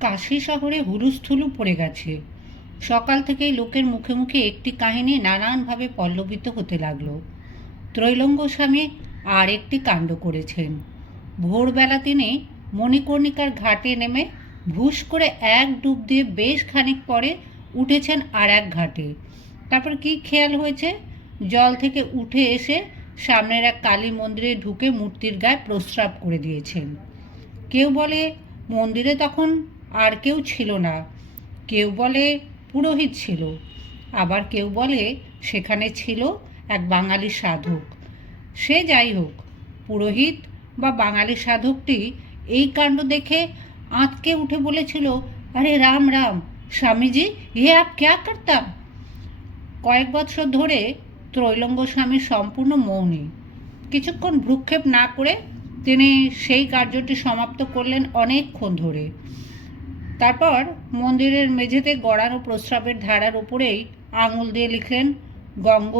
কাশী শহরে হুলুস্থুলু পড়ে গেছে। সকাল থেকেই লোকের মুখে মুখে একটি কাহিনী নানানভাবে পল্লবিত হতে লাগলো। ত্রৈলঙ্গ স্বামী আর একটি কাণ্ড করেছেন। ভোরবেলা তিনি মণিকর্ণিকার ঘাটে নেমে ভুস করে এক ডুব দিয়ে বেশ খানিক পরে উঠেছেন আর এক ঘাটে। তারপর কি খেয়াল হয়েছে, জল থেকে উঠে এসে সামনের এক কালী মন্দিরে ঢুকে মূর্তির গায়ে প্রস্রাব করে দিয়েছেন। কেউ বলে মন্দিরে তখন আর কেউ ছিল না, কেউ বলে পুরোহিত ছিল, আবার কেউ বলে সেখানে ছিল এক বাঙালি সাধক। সে যাই হোক, পুরোহিত বা বাঙালি সাধকটি এই কাণ্ড দেখে আঁতকে উঠে বলেছিল, আরে রাম রাম স্বামীজি, ये आप क्या करता। কয়েক বছর ধরে ত্রৈলঙ্গ স্বামী সম্পূর্ণ মৌনী। কিছুক্ষণ ভ্রুক্ষেপ না করে তিনি সেই কার্যটি সমাপ্ত করলেন অনেকক্ষণ ধরে। তারপর মন্দিরের মেঝেতে গড়ানো প্রস্রাবের ধারার উপরেই আঙুল দিয়ে লিখলেন, গঙ্গ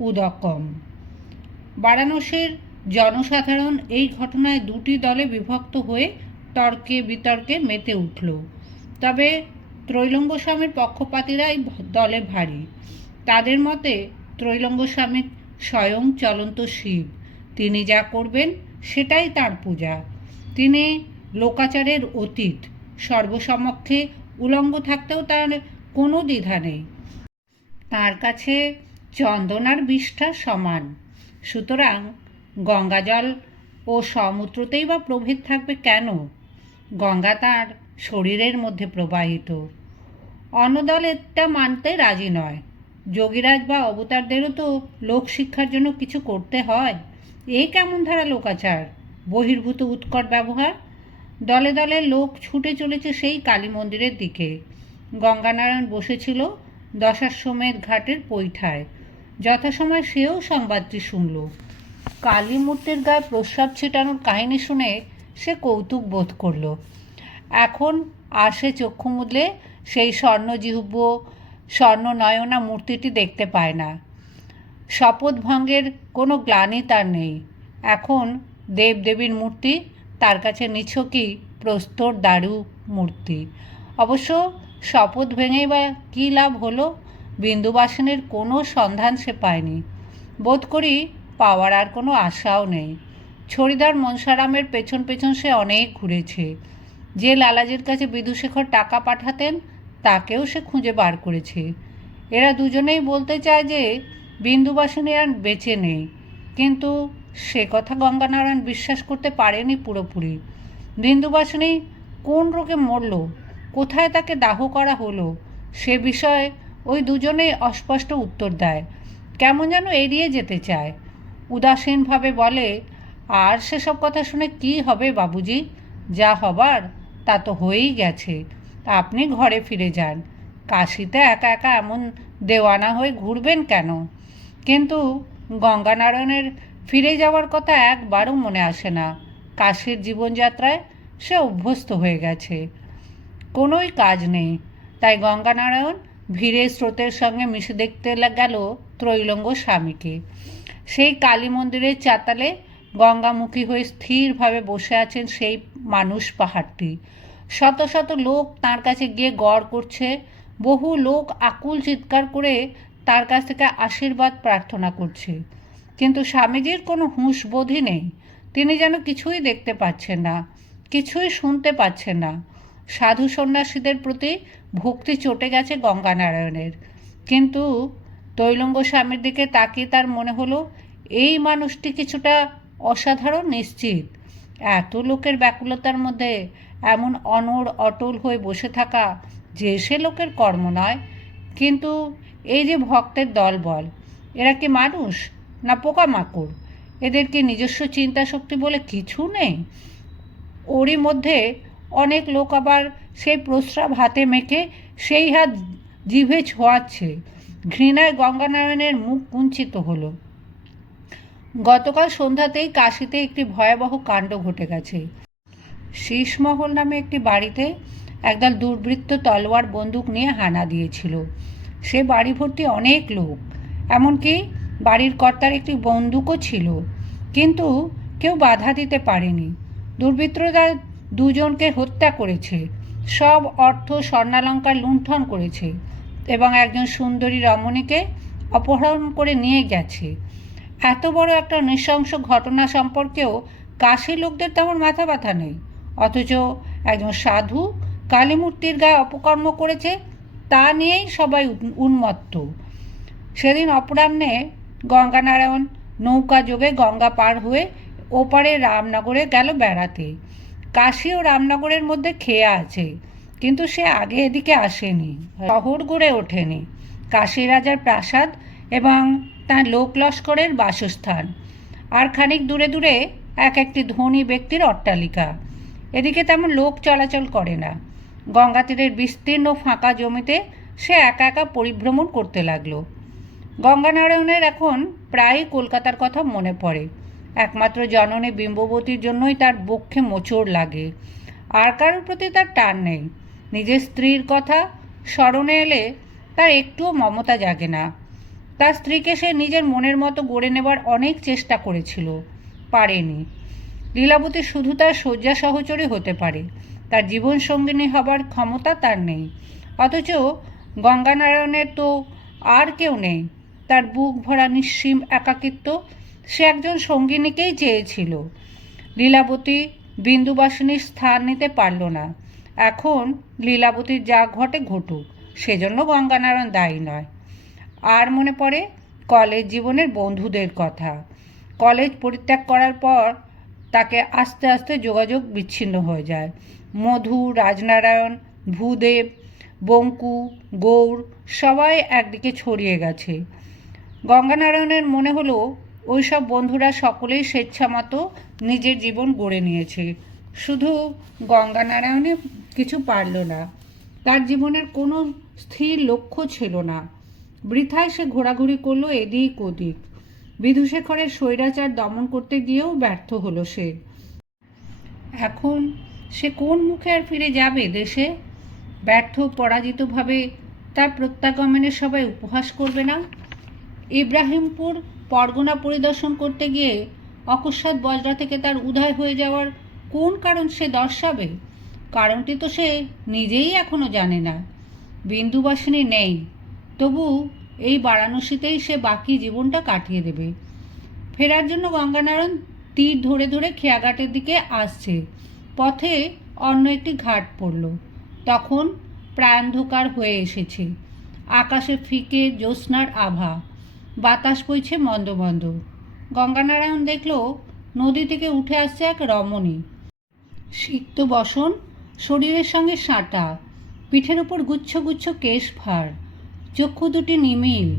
উদকম। বারাণসীর জনসাধারণ এই ঘটনায় দুটি দলে বিভক্ত হয়ে তর্কে বিতর্কে মেতে উঠল। তবে ত্রৈলঙ্গ স্বামীর পক্ষপাতীরাই দলে ভারী। তাদের মতে ত্রৈলঙ্গ স্বামী স্বয়ং চলন্ত শিব, তিনি যা করবেন সেটাই তার পূজা। তিনি লোকাচারের অতীত, সর্বসমক্ষে উলঙ্গ থাকতেও তার কোনো দ্বিধা নেই। তার কাছে চন্দনার বিষ্ঠা সমান। সুতরাং গঙ্গাজল ও সমূত্রতেই বা প্রভেদ থাকবে কেন? গঙ্গা তার শরীরের মধ্যে প্রবাহিত। অন্যদল এটা মানতে রাজি নয়। যোগীরাজ বা অবতারদেরও তো লোকশিক্ষার জন্য কিছু করতে হয়। এ কেমন ধারা লোকাচার, বহির্ভূত উৎকট ব্যবহার। দলে দলে লোক ছুটে চলেছে সেই কালী মন্দিরের দিকে। গঙ্গানারায়ণ বসেছিল দশাশ্বমেধ ঘাটের পৈঠায়। যথাসময় সেও সংবাদটি শুনল। কালী মূর্তির গায়ে প্রস্রাব ছিটানোর কাহিনী শুনে সে কৌতুক বোধ করল। এখন আর সে চক্ষু মুদলে সেই স্বর্ণজিহ্ব স্বর্ণনয়না মূর্তিটি দেখতে পায় না। শপথ ভঙ্গের কোনো গ্লানি তার নেই। এখন দেবদেবীর মূর্তি তার কাছে নিছকই প্রস্তর দারু মূর্তি। অবশ্য শপথ ভেঙেই বা কী লাভ হলো? বিন্দুবাসিনীর কোনো সন্ধান সে পায়নি। বোধ করি পাওয়ার আর কোনো আশাও নেই। ছড়িদার মনসারামের পেছন পেছন সে অনেক ঘুরেছে। যে লালাজির কাছে বিধুশেখর টাকা পাঠাতেন তাকেও সে খুঁজে বার করেছে। এরা দুজনেই বলতে চায় যে বিন্দুবাসিনী আর বেঁচে নেই, কিন্তু সে কথা গঙ্গানারায়ণ বিশ্বাস করতে পারেনি পুরোপুরি। বিন্দুবাসিনী কোন রোগে মরল, কোথায় তাকে দাহ করা হলো, সে বিষয়ে ওই দুজনেই অস্পষ্ট উত্তর দেয়। কেমন যেন এড়িয়ে যেতে চায়। উদাসীনভাবে বলে, আর সেসব কথা শুনে কি হবে বাবুজি, যা হবার তা তো হয়েই গেছে। আপনি ঘরে ফিরে যান। কাশিতে একা একা এমন দেওয়ানা হয়ে ঘুরবেন কেন? কিন্তু গঙ্গানারায়ণের ফিরে যাওয়ার কথা একবারও মনে আসে না। কাশীর জীবনযাত্রায় সে অভ্যস্ত হয়ে গেছে, কোনোই কাজ নেই। তাই গঙ্গানারায়ণ ভিড়ে স্রোতের সঙ্গে মিশে দেখতে গেল ত্রৈলঙ্গ স্বামীকে। সেই কালী মন্দিরের চাতালে গঙ্গামুখী হয়ে স্থিরভাবে বসে আছেন সেই মানুষ পাহাড়টি। শত শত লোক তার কাছে গিয়ে গড় করছে। বহু লোক আকুল চিৎকার করে তার কাছ থেকে আশীর্বাদ প্রার্থনা করছে। কিন্তু স্বামীজির কোনো হুঁশ বোধই নেই। তিনি যেন কিছুই দেখতে পাচ্ছেন না, কিছুই শুনতে পাচ্ছেন না। সাধু সন্ন্যাসীদের প্রতি ভক্তি চটে গেছে গঙ্গানারায়ণের। কিন্তু ত্রৈলঙ্গ স্বামীর দিকে তাকিয়ে তার মনে হলো এই মানুষটি কিছুটা অসাধারণ নিশ্চিত। এত লোকের ব্যাকুলতার মধ্যে এমন অনড় অটল হয়ে বসে থাকা যে সে লোকের কর্ম নয়। কিন্তু এই যে ভক্তের দলবল, এরা কি মানুষ না পোকামাকড়? এদের কি নিজস্ব চিন্তা শক্তি বলে কিছু নেই? ওরই মধ্যে অনেক লোক আবার সেই প্রস্রাব হাতে মেখে সেই হাত জিভে ছোঁয়াচ্ছে। ঘৃণায় গঙ্গানারায়ণের মুখ কুঞ্চিত হলো। গতকাল সন্ধ্যাতেই কাশীতে একটি ভয়াবহ কাণ্ড ঘটে গেছে। শীষমহল নামে একটি বাড়িতে একদল দুর্বৃত্ত তলোয়ার বন্দুক নিয়ে হানা দিয়েছিল। সে বাড়ি ভর্তি অনেক লোক, এমনকি বাড়ির কর্তার একটি বন্দুকও ছিল, কিন্তু কেউ বাধা দিতে পারেনি। দুর্বৃত্তরা দুজনকে হত্যা করেছে। সব অর্থ স্বর্ণালঙ্কার লুণ্ঠন করেছে এবং একজন সুন্দরী রমণীকে অপহরণ করে নিয়ে গেছে। এত বড় একটা নৃশংস ঘটনা সম্পর্কেও কাশীর লোকদের তেমন মাথা ব্যথা নেই, অথচ একজন সাধু কালীমূর্তির গায়ে অপকর্ম করেছে তা নিয়েই সবাই উন্মত্ত। সেদিন অপরাহ্নে গঙ্গানারায়ণ নৌকা যোগে গঙ্গা পার হয়ে ওপারে রামনগরে গেল বেড়াতে। কাশী ও রামনগরের মধ্যে খেয়া আছে, কিন্তু সে আগে এদিকে আসেনি, শহর গড়ে ওঠেনি। কাশী রাজার প্রাসাদ এবং তাঁর লোক লস্করের বাসস্থান, আর খানিক দূরে দূরে এক একটি ধনী ব্যক্তির অট্টালিকা। এদিকে তেমন লোক চলাচল করে না। গঙ্গা তীরের বিস্তীর্ণ ফাঁকা জমিতে সে একা একা পরিভ্রমণ করতে লাগলো। গঙ্গানারায়ণের এখন প্রায়ই কলকাতার কথা মনে পড়ে। একমাত্র জননী বিম্ববতীর জন্যই তার বক্ষে মোচড় লাগে, আর কারোর প্রতি তার টান নেই। নিজের স্ত্রীর কথা স্মরণে এলে তার একটুও মমতা জাগে না। তার স্ত্রীকে সে নিজের মনের মতো গড়ে নেবার অনেক চেষ্টা করেছিল, পারেনি। লীলাবতী শুধু তার শয্যা সহচরী হতে পারে, তার জীবন সঙ্গিনী হবার ক্ষমতা তার নেই। অথচ গঙ্গানারায়ণের তো আর কেউ নেই। তার বুক ভরা নিঃসীম একাকিত্ব। সে একজন সঙ্গিনীকেই চেয়েছিল। লীলাবতী বিন্দুবাসিনীর স্থান নিতে পারল না। এখন লীলাবতীর যা ঘটে ঘটুক, সেজন্য গঙ্গানারায়ণ দায়ী নয়। আর মনে পড়ে কলেজ জীবনের বন্ধুদের কথা। কলেজ পরিত্যাগ করার পর তাকে আস্তে আস্তে যোগাযোগ বিচ্ছিন্ন হয়ে যায়। মধু, রাজনারায়ণ, ভূদেব, বঙ্কু, গৌর সবাই একদিকে ছড়িয়ে গেছে। গঙ্গানারায়ণের মনে হলো ওই সব বন্ধুরা সকলেই স্বেচ্ছামতো নিজের জীবন গড়ে নিয়েছে, শুধু গঙ্গানারায়ণে কিছু পারল না। তার জীবনের কোনো স্থির লক্ষ্য ছিল না। বৃথায় সে ঘোরাঘুরি করলো এদিক ওদিক। বিধুশেখরের স্বৈরাচার দমন করতে গিয়েও ব্যর্থ হলো সে। এখন সে কোন মুখে আর ফিরে যাবে দেশে? ব্যর্থ পরাজিতভাবে তার প্রত্যাগমনে সবাই উপহাস করবে না? ইব্রাহিমপুর পরগনা পরিদর্শন করতে গিয়ে অকস্মাৎ বজরা থেকে তার উদয় হয়ে যাওয়ার কোন কারণ সে দর্শাবে? কারণটি তো সে নিজেই এখনও জানে না। বিন্দুবাসিনী নেই, তবু এই বারাণসীতেই সে বাকি জীবনটা কাটিয়ে দেবে। ফেরার জন্য গঙ্গানারায়ণ তীর ধরে ধরে খেয়াঘাটের দিকে আসছে। পথে অন্য একটি ঘাট পড়ল। তখন প্রায়ন্ধকার হয়ে এসেছে। আকাশে ফিকে জ্যোৎস্নার আভা, বাতাস বইছে মন্দ মন্দ। গঙ্গানারায়ণ দেখল নদী থেকে উঠে আসছে এক রমণী। সিক্ত বসন, শরীরের সঙ্গে সাঁটা, পিঠের উপর গুচ্ছ গুচ্ছ কেশ ভার, চক্ষু দুটি নিমিল।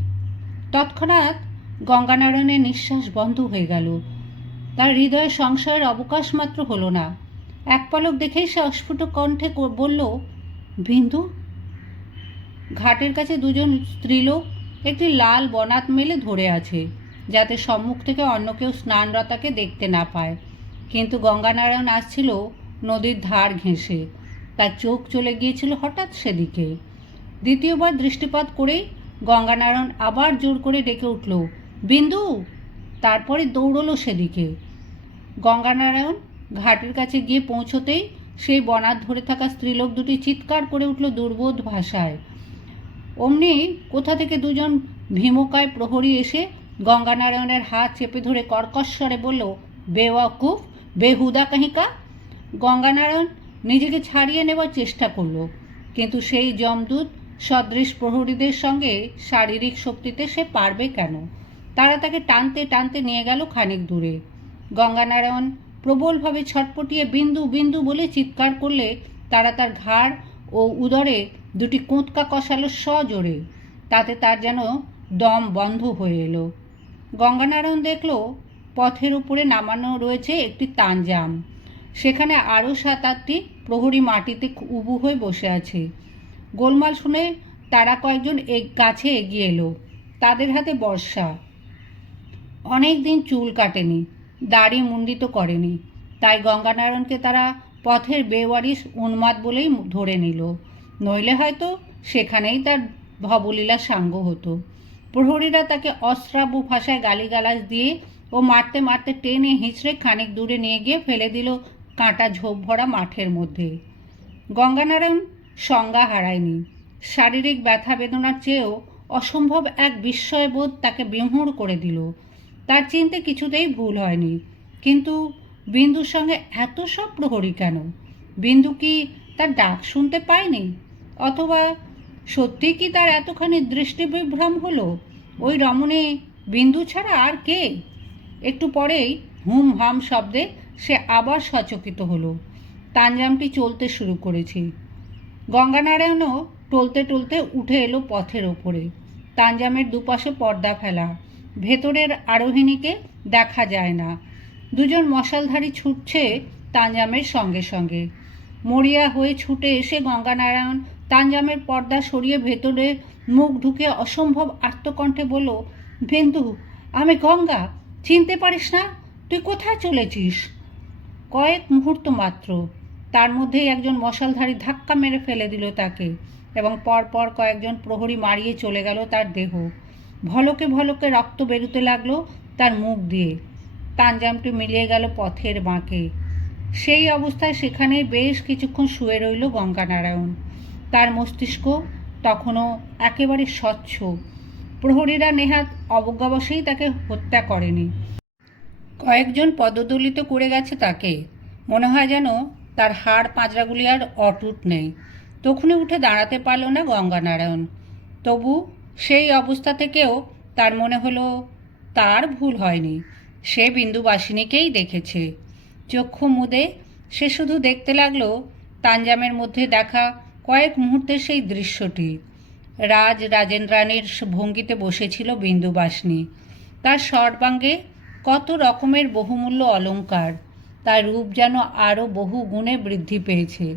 তৎক্ষণাৎ গঙ্গানারায়ণের নিঃশ্বাস বন্ধ হয়ে গেল। তার হৃদয়ে সংশয়ের অবকাশ মাত্র হলো না। এক পলক দেখেই সে অস্ফুট কণ্ঠে বলল, বিন্দু। ঘাটের কাছে দুজন স্ত্রীলোক একটি লাল বনাত মেলে ধরে আছে, যাতে সম্মুখ থেকে অন্য কেউ স্নানরতাকে দেখতে না পায়। কিন্তু গঙ্গানারায়ণ আসছিল নদীর ধার ঘেঁষে। তার চোখ চলে গিয়েছিল হঠাৎ সেদিকে। দ্বিতীয়বার দৃষ্টিপাত করেই গঙ্গানারায়ণ আবার জোর করে ডেকে উঠল, বিন্দু। তারপরে দৌড়ল সেদিকে। গঙ্গানারায়ণ ঘাটের কাছে গিয়ে পৌঁছতেই সেই বনাত ধরে থাকা স্ত্রীলোক দুটি চিৎকার করে উঠল দুর্বোধ ভাষায়। অমনি কোথা থেকে দুজন ভীমকায় প্রহরী এসে গঙ্গানারায়ণের হাত চেপে ধরে কর্কশ্বরে বলল, বেওয়াকুফ, বেহুদা কাহিকা। গঙ্গানারায়ণ নিজেকে ছাড়িয়ে নেবার চেষ্টা করল, কিন্তু সেই যমদূত সদৃশ প্রহরীদের সঙ্গে শারীরিক শক্তিতে সে পারবে কেন? তারা তাকে টানতে টানতে নিয়ে গেল খানিক দূরে। গঙ্গানারায়ণ প্রবলভাবে ছটপটিয়ে বিন্দু বিন্দু বলে চিৎকার করলে তারা তার ঘাড় ও উদরে দুটি কোঁতকা কষালো সজোরে। তাতে তার যেন দম বন্ধ হয়ে এলো। গঙ্গানারায়ণ দেখল পথের উপরে নামানো রয়েছে একটি তানজাম। সেখানে আরও 7-8টি প্রহরী মাটিতে উবু হয়ে বসে আছে। গোলমাল শুনে তারা কয়েকজন কাছে এগিয়ে এলো। তাদের হাতে বর্ষা। অনেক দিন চুল কাটেনি, দাড়ি মুন্ডিত করেনি, তাই গঙ্গানারায়ণকে তারা পথের বেওয়ারিশ উন্মাদ বলেই ধরে নিল। নইলে হয়তো সেখানেই তার ভবলীলা সাঙ্গ হতো। প্রহরীরা তাকে অশ্রাব্য ভাষায় গালিগালাজ দিয়ে ও মারতে মারতে টেনে হিঁচড়ে খানিক দূরে নিয়ে গিয়ে ফেলে দিল কাঁটা ঝোপ ভরা মাঠের মধ্যে। গঙ্গানারায়ণ সংজ্ঞা হারায়নি। শারীরিক ব্যথা বেদনার চেয়েও অসম্ভব এক বিস্ময়বোধ তাকে বিমূঢ় করে দিল। তার চিনতে কিছুতেই ভুল হয়নি, কিন্তু বিন্দুর সঙ্গে এত সব প্রহরী কেন? বিন্দু কি তার ডাক শুনতে পায়নি? অথবা সত্যি কি তার এতখানি দৃষ্টিবিভ্রম হলো? ওই রমণী বিন্দু ছাড়া আর কে? একটু পরেই হুম হাম শব্দে সে আবার সচকিত হলো। তাঞ্জামটি চলতে শুরু করেছে। গঙ্গানারায়ণও টলতে টলতে উঠে এলো পথের ওপরে। তাঞ্জামের দুপাশে পর্দা ফেলা, ভেতরের আরোহিণীকে দেখা যায় না। দুজন মশালধারী ছুটছে তাঞ্জামের সঙ্গে সঙ্গে। মরিয়া হয়ে ছুটে এসে গঙ্গানারায়ণ তাঞ্জামের পর্দা সরিয়ে ভেতরে মুখ ঢুকে অসম্ভব আর্তকণ্ঠে বলল, বিন্দু, আমি গঙ্গা, চিনতে পারিস না? তুই কোথায় চলেছিস? কয়েক মুহূর্ত মাত্র, তার মধ্যেই একজন মশালধারী ধাক্কা মেরে ফেলে দিল তাকে, এবং পরপর কয়েকজন প্রহরী মারিয়ে চলে গেল তার দেহ। ভলকে ভলকে রক্ত বেরোতে লাগলো তার মুখ দিয়ে। তাঞ্জামটি মিলিয়ে গেল পথের বাঁকে। সেই অবস্থায় সেখানে বেশ কিছুক্ষণ শুয়ে রইল গঙ্গানারায়ণ। তার মস্তিষ্ক তখনও একেবারে স্বচ্ছ। প্রহরীরা নেহাত অবজ্ঞাবশেই তাকে হত্যা করেনি। কয়েকজন পদদলিত করে গেছে তাকে। মনে হয় যেন তার হাড় পাঁজরাগুলি আর অটুট নেই। তখনই উঠে দাঁড়াতে পারল না গঙ্গানারায়ণ। তবু সেই অবস্থা থেকেও তার মনে হলো তার ভুল হয়নি। সে বিন্দুবাসিনীকেই দেখেছে। চক্ষু মুদে সে শুধু দেখতে লাগলো তাঞ্জামের মধ্যে দেখা কয়েক মুহূর্তের সেই দৃশ্যটি। রাজেন্দ্রাণীর ভঙ্গিতে বসেছিল বিন্দুবাসিনী। তার সর্বাঙ্গে কত রকমের বহুমূল্য অলঙ্কার। তার রূপ যেন আরও বহু গুণে বৃদ্ধি পেয়েছে।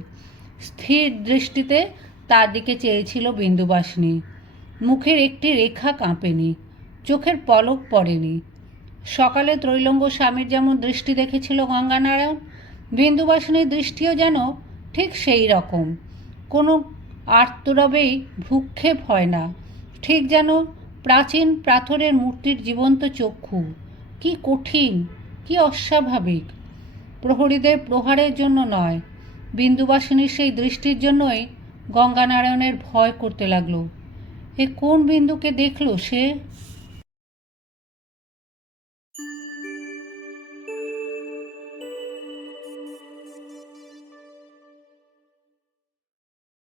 স্থির দৃষ্টিতে তার দিকে চেয়েছিল বিন্দুবাসিনী। মুখের একটি রেখা কাঁপেনি, চোখের পলক পড়েনি। সকালে ত্রৈলঙ্গ স্বামীর যেমন দৃষ্টি দেখেছিল গঙ্গানারায়ণ, বিন্দুবাসিনীর দৃষ্টিও যেন ঠিক সেই রকম। কোনো আর্তরবেই ভ্রুক্ষেপ হয় না, ঠিক যেন প্রাচীন পাথরের মূর্তির জীবন্ত চক্ষু। কি কঠিন, কি অস্বাভাবিক! প্রহরীদের প্রহারের জন্য নয়, বিন্দুবাসিনীর সেই দৃষ্টির জন্যই গঙ্গানারায়ণের ভয় করতে লাগলো। এ কোন বিন্দুকে দেখল সে?